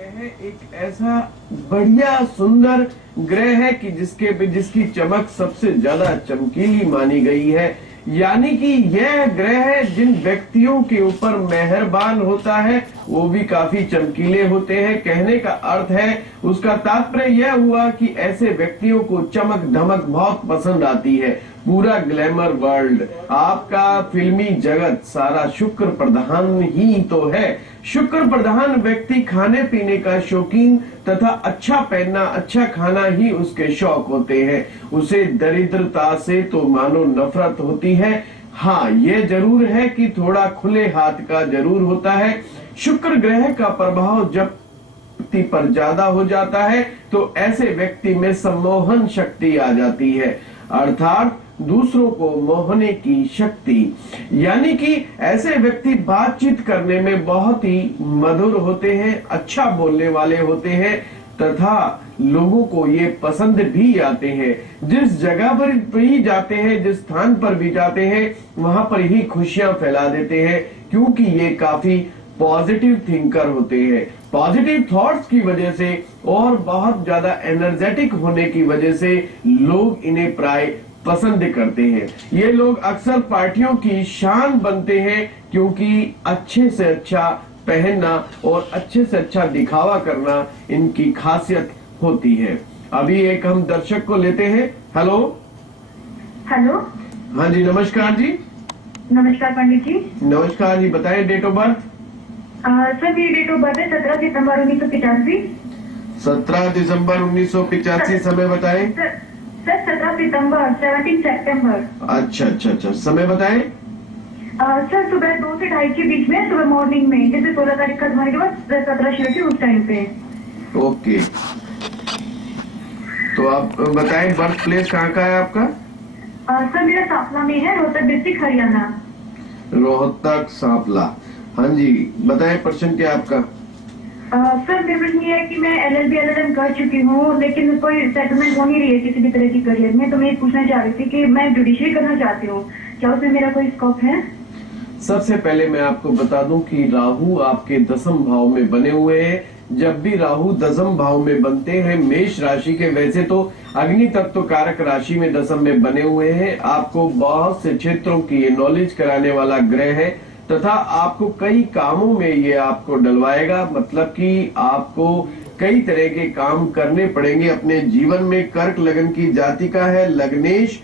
ग्रह एक ऐसा बढ़िया सुंदर ग्रह है कि जिसकी चमक सबसे ज्यादा चमकीली मानी गई है। यानी कि यह ग्रह जिन व्यक्तियों के ऊपर मेहरबान होता है वो भी काफी चमकीले होते हैं। कहने का अर्थ है, उसका तात्पर्य यह हुआ कि ऐसे व्यक्तियों को चमक धमक बहुत पसंद आती है। पूरा ग्लैमर वर्ल्ड, आपका फिल्मी जगत सारा शुक्र प्रधान ही तो है। शुक्र प्रधान व्यक्ति खाने पीने का शौकीन तथा अच्छा पहनना अच्छा खाना ही उसके शौक होते हैं। उसे दरिद्रता से तो मानो नफरत होती है। हाँ, ये जरूर है कि थोड़ा खुले हाथ का जरूर होता है। शुक्र ग्रह का प्रभाव जब व्यक्ति पर ज्यादा हो जाता है तो ऐसे व्यक्ति में सम्मोहन शक्ति आ जाती है, अर्थात दूसरों को मोहने की शक्ति। यानी कि ऐसे व्यक्ति बातचीत करने में बहुत ही मधुर होते हैं, अच्छा बोलने वाले होते हैं तथा लोगों को ये पसंद भी आते हैं। जिस जगह पर भी जाते हैं, जिस स्थान पर भी जाते हैं, वहां पर ही खुशियां फैला देते हैं, क्योंकि ये काफी पॉजिटिव थिंकर होते हैं। पॉजिटिव थॉट्स की वजह से और बहुत ज्यादा एनर्जेटिक होने की वजह से लोग इन्हें प्राय पसंद करते हैं। ये लोग अक्सर पार्टियों की शान बनते हैं, क्योंकि अच्छे से अच्छा पहनना और अच्छे से अच्छा दिखावा करना इनकी खासियत होती है। अभी एक हम दर्शक को लेते हैं। Hello hello. हाँ जी, नमस्कार जी। नमस्कार पंडित जी। नमस्कार जी, बताएं डेट ऑफ बर्थ। सर मेरी डेट ऑफ बर्थ है 17 सितंबर 1985। 17 दिसंबर 1985। समय बताएं। सर 17 सितंबर 17 सितंबर। अच्छा, समय बताएं। सर सुबह 2 से 2:30 के बीच में, सुबह मॉर्निंग में, जैसे 16 तारीख का धोने के बाद 17 शिव के उस टाइम पे। ओके, तो आप बताएं बर्थ प्लेस कहाँ का है आपका? सर मेरा सांपला में है, रोहतक डिस्ट्रिक्ट हरियाणा। रोहतक सांपला। हाँ जी, बताएं प्रश्न क्या आपका? सर मेरा प्रश्न ये है कि मैं LLB LLM कर चुकी हूँ, लेकिन कोई सेटलमेंट हो नहीं रही है किसी भी तरह की करियर में। तो मैं ये पूछना चाह रही थी कि मैं जुडिशरी करना चाहती हूँ, क्या उसमें मेरा कोई स्कोप है? सबसे पहले मैं आपको बता दूं कि राहु आपके 10th भाव में बने हुए हैं। जब भी राहु 10th भाव में बनते हैं मेष राशि के, वैसे तो अग्नि तत्व कारक राशि में 10th में बने हुए हैं, आपको बहुत से क्षेत्रों की नॉलेज कराने वाला ग्रह है तथा आपको कई कामों में ये आपको डलवाएगा। मतलब कि आपको कई तरह के काम करने पड़ेंगे अपने जीवन में। कर्क लगन की जाति का है, लग्नेश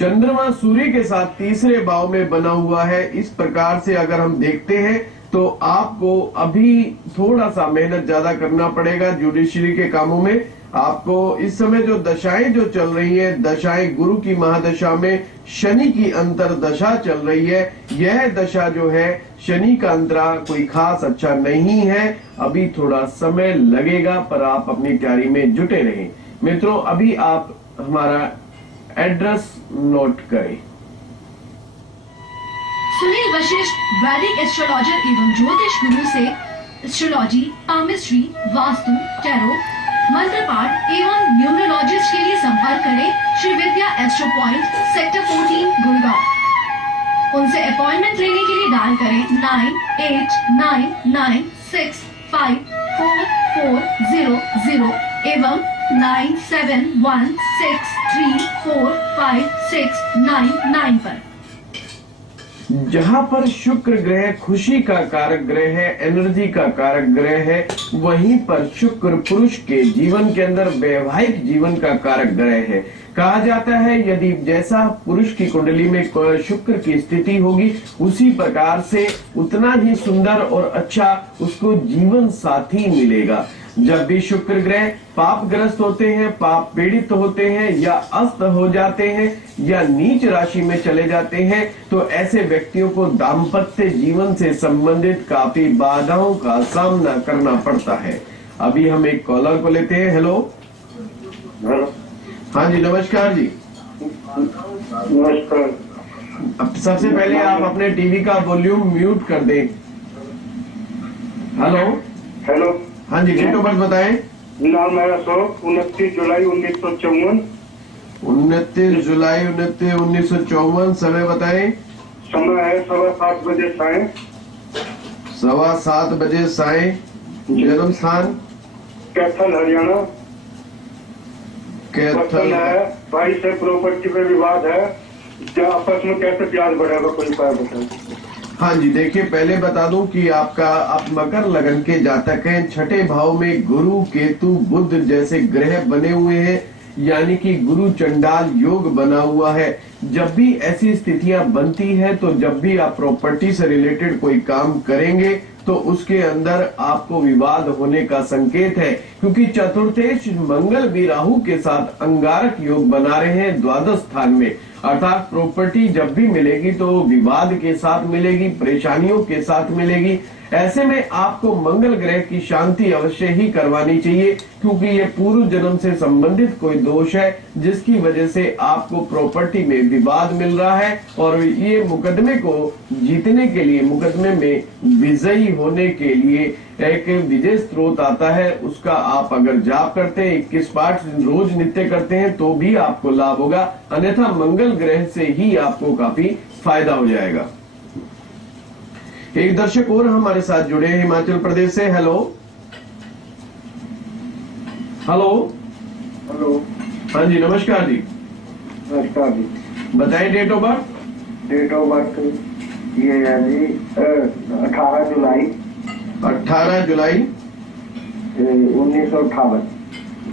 चंद्रमा सूर्य के साथ 3रे भाव में बना हुआ है। इस प्रकार से अगर हम देखते हैं तो आपको अभी थोड़ा सा मेहनत ज्यादा करना पड़ेगा जुडिशरी के कामों में। आपको इस समय जो दशाएं जो चल रही है, दशाएं गुरु की महादशा में शनि की अंतर दशा चल रही है। यह दशा जो है शनि का अंतरा कोई खास अच्छा नहीं है। अभी थोड़ा समय लगेगा, पर आप अपनी तैयारी में जुटे रहें। मित्रों, अभी आप हमारा एड्रेस नोट करें। सुनील वशिष्ठ वैदिक एस्ट्रोलॉजर एवं ज्योतिष गुरु से एस्ट्रोलॉजी, पामिस्ट्री, वास्तु, टैरो, मंत्र पाठ एवं न्यूमरोलॉजिस्ट के लिए संपर्क करें श्री विद्या एस्ट्रो पॉइंट, सेक्टर 14, गुड़गांव। उनसे अपॉइंटमेंट लेने के लिए डायल करें 9899654400 एवं 9716345699 पर। जहां पर शुक्र ग्रह खुशी का कारक ग्रह है, एनर्जी का कारक ग्रह है, वहीं पर शुक्र पुरुष के जीवन के अंदर वैवाहिक जीवन का कारक ग्रह है। कहा जाता है यदि जैसा पुरुष की कुंडली में शुक्र की स्थिति होगी, उसी प्रकार से उतना ही सुंदर और अच्छा उसको जीवन साथी मिलेगा। जब भी शुक्र ग्रह पापग्रस्त होते हैं, पाप पीड़ित होते हैं, या अस्त हो जाते हैं, या नीच राशि में चले जाते हैं, तो ऐसे व्यक्तियों को दाम्पत्य जीवन से संबंधित काफी बाधाओं का सामना करना पड़ता है। अभी हम एक कॉलर को लेते हैं। हेलो। हाँ जी, नमस्कार जी। नमस्कार। अब सबसे पहले आप अपने टीवी का वॉल्यूम म्यूट कर दें। हेलो। हेलो। हाँ जी, डेट ऑफ बर्थ बताएं। नाम मेरा अशोक, 29 जुलाई 1954। 29 जुलाई 1954। समय बताएं। समय है 7:15 बजे साय। 7:15 बजे साय। जन्म स्थान कैथल हरियाणा। कैथल क्वेश्चन है, भाई से प्रॉपर्टी पे विवाद है, क्या आपस में कैसे ब्याज बढ़ेगा, कोई उपाय बताइए। हाँ जी, देखिए पहले बता दूं कि आप मकर लगन के जातक हैं। छठे भाव में गुरु, केतु, बुध जैसे ग्रह बने हुए हैं, यानी कि गुरु चंडाल योग बना हुआ है। जब भी ऐसी स्थितियां बनती है तो जब भी आप प्रॉपर्टी से रिलेटेड कोई काम करेंगे तो उसके अंदर आपको विवाद होने का संकेत है, क्योंकि चतुर्थेश मंगल भी राहु के साथ अंगारक योग बना रहे हैं द्वादश स्थान में। अर्थात प्रॉपर्टी जब भी मिलेगी तो विवाद के साथ मिलेगी, परेशानियों के साथ मिलेगी। ऐसे में आपको मंगल ग्रह की शांति अवश्य ही करवानी चाहिए, क्योंकि ये पूर्व जन्म से संबंधित कोई दोष है जिसकी वजह से आपको प्रॉपर्टी में विवाद मिल रहा है। और ये मुकदमे को जीतने के लिए, मुकदमे में विजयी होने के लिए एक विजय स्रोत आता है, उसका आप अगर जाप करते हैं, 21 पाठ रोज नित्य करते हैं तो भी आपको लाभ होगा। अन्यथा मंगल ग्रह से ही आपको काफी फायदा हो जाएगा। एक दर्शक और हमारे साथ जुड़े हैं हिमाचल प्रदेश से। Hello hello hello. हाँ जी, नमस्कार जी। नमस्कार जी। बताएं date of birth. Date of birth ये है जी 18 जुलाई 18 जुलाई 1958।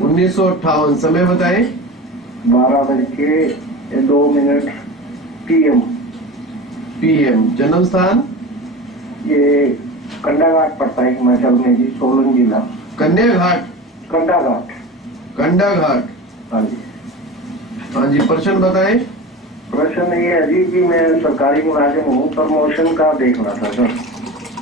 1958। समय बताएं। 12:02 PM। PM। जन्म स्थान ये कंडाघाट पड़ता है हिमाचल में जी, सोलन जिला। कन्या घाट। कंडाघाट। कंडा घाट। हाँ जी। हाँ जी, प्रश्न बताएं। प्रश्न ये है जी कि मैं सरकारी मुलाजिम हूँ, प्रमोशन का देखना था सर।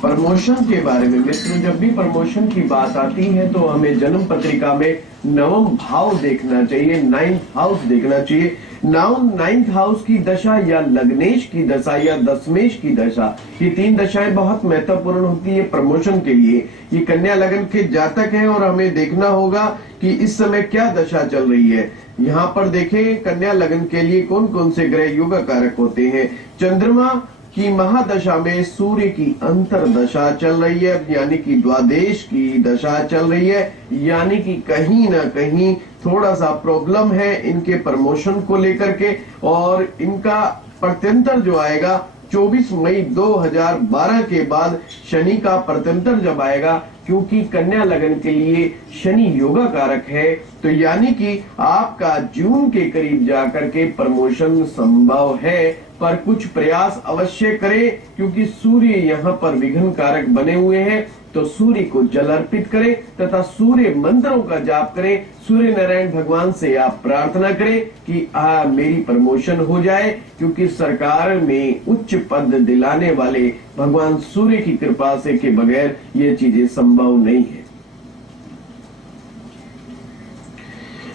प्रमोशन के बारे में मित्रों, जब भी प्रमोशन की बात आती है तो हमें जन्म पत्रिका में नवम भाव देखना चाहिए, 9th हाउस देखना चाहिए। 9th हाउस की दशा या लग्नेश की दशा या दशमेश की दशा, ये 3 दशाएं बहुत महत्वपूर्ण होती है प्रमोशन के लिए। ये कन्या लगन के जातक हैं और हमें देखना होगा कि इस समय क्या दशा चल रही है। यहाँ पर देखें कन्या लगन के लिए कौन कौन से ग्रह योगा कारक होते हैं। चंद्रमा की महादशा में सूर्य की अंतर दशा चल रही है, यानी कि द्वादेश की दशा चल रही है, यानी कि कहीं ना कहीं थोड़ा सा प्रॉब्लम है इनके प्रमोशन को लेकर के। और इनका प्रत्यंतर जो आएगा 24 मई 2012 के बाद शनि का प्रत्यंतर जब आएगा, क्योंकि कन्या लगन के लिए शनि योगा कारक है, तो यानी कि आपका जून के करीब जाकर के प्रमोशन संभव है। पर कुछ प्रयास अवश्य करें, क्योंकि सूर्य यहाँ पर विघ्न कारक बने हुए हैं। तो सूर्य को जल अर्पित करें तथा सूर्य मंत्रों का जाप करें। सूर्य नारायण भगवान से आप प्रार्थना करें कि मेरी प्रमोशन हो जाए, क्योंकि सरकार में उच्च पद दिलाने वाले भगवान सूर्य की कृपा से के बगैर ये चीजें संभव नहीं है।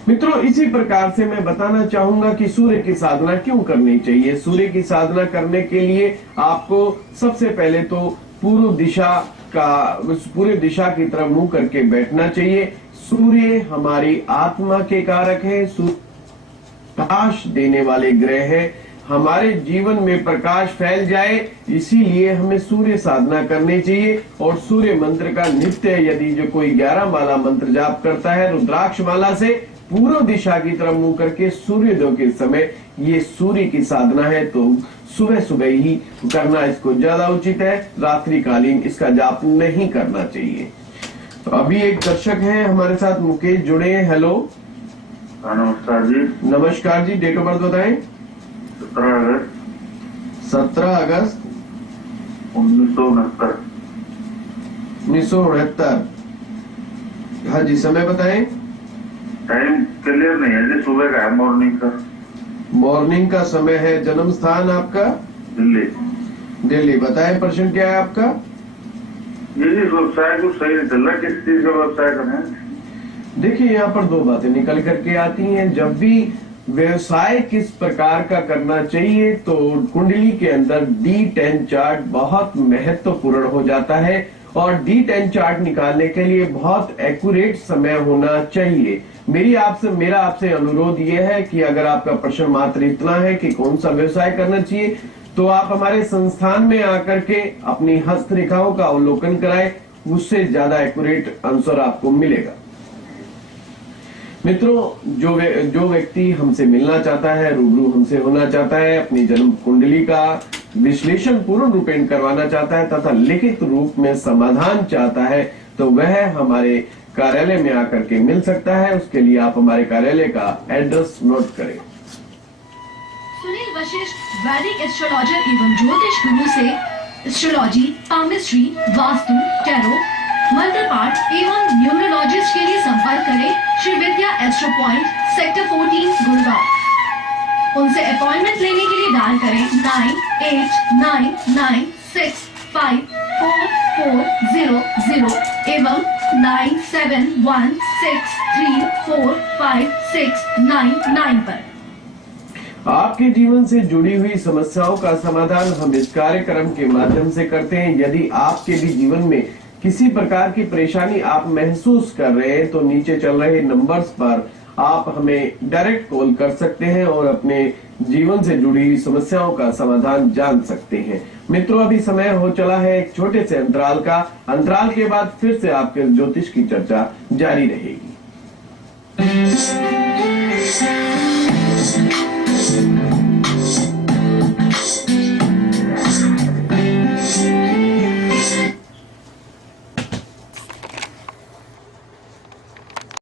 मित्रों, इसी प्रकार से मैं बताना चाहूंगा कि सूर्य की साधना क्यों करनी चाहिए। सूर्य की साधना करने के लिए आपको सबसे पहले तो पूर्व दिशा की तरफ मुंह करके बैठना चाहिए। सूर्य हमारी आत्मा के कारक है, प्रकाश देने वाले ग्रह है। हमारे जीवन में प्रकाश फैल जाए, इसीलिए हमें सूर्य साधना करनी चाहिए। और सूर्य मंत्र का नित्य, यदि जो कोई 11 माला मंत्र जाप करता है रुद्राक्ष माला से, पूर्व दिशा की तरफ मुंह करके सूर्योदय के समय ये सूर्य की साधना है, तो सुबह सुबह ही करना इसको ज्यादा उचित है। रात्रि कालीन इसका जाप नहीं करना चाहिए। तो अभी एक दर्शक है हमारे साथ, मुकेश जुड़े हैं। हेलो। नमस्कार जी। नमस्कार जी, डेट ऑफ बर्थ बताएं। 17 अगस्त 1969। 1969। हाँ जी, समय बताएं। टाइम क्लियर नहीं है जी, सुबह का है, मॉर्निंग का। मॉर्निंग का समय है। जन्म स्थान आपका दिल्ली। दिल्ली। बताएं प्रश्न क्या है आपका। ये जी व्यवसाय कुछ सही नहीं चल रहा, किस चीज का व्यवसाय करें। देखिए, यहाँ पर 2 बातें निकल करके आती हैं। जब भी व्यवसाय किस प्रकार का करना चाहिए, तो कुंडली के अंदर D10 चार्ट बहुत महत्वपूर्ण हो जाता है। और D10 चार्ट निकालने के लिए बहुत एक्यूरेट समय होना चाहिए। मेरा आपसे अनुरोध ये है कि अगर आपका प्रश्न मात्र इतना है कि कौन सा व्यवसाय करना चाहिए, तो आप हमारे संस्थान में आकर के अपनी हस्तरेखाओं का अवलोकन कराएं, उससे ज्यादा एक्यूरेट आंसर आपको मिलेगा। मित्रों, जो व्यक्ति हमसे मिलना चाहता है, रूबरू हमसे होना चाहता है, अपनी जन्म कुंडली का विश्लेषण पूर्ण रूपेण करवाना चाहता है तथा लिखित रूप में समाधान चाहता है, तो वह हमारे कार्यालय में आकर के मिल सकता है। उसके लिए आप हमारे कार्यालय का एड्रेस नोट करें। सुनील वशिष्ठ वैदिक एस्ट्रोलॉजर एवं ज्योतिष गुरु से एस्ट्रोलॉजी, पामिस्ट्री, वास्तु, टैरो, मंत्र पाठ एवं न्यूमरोलॉजिस्ट के लिए संपर्क करें श्री विद्या एस्ट्रो पॉइंट, सेक्टर 14, गुड़गांव। उनसे अपॉइंटमेंट लेने के लिए डायल करें 9899654400 एवं 9716345699 पर। आपके जीवन से जुड़ी हुई समस्याओं का समाधान हम इस कार्यक्रम के माध्यम से करते हैं। यदि आपके भी जीवन में किसी प्रकार की परेशानी आप महसूस कर रहे हैं तो नीचे चल रहे नंबर्स पर आप हमें डायरेक्ट कॉल कर सकते हैं और अपने जीवन से जुड़ी हुई समस्याओं का समाधान जान सकते हैं। मित्रों, अभी समय हो चला है एक छोटे से अंतराल का। अंतराल के बाद फिर से आपके ज्योतिष की चर्चा जारी रहेगी।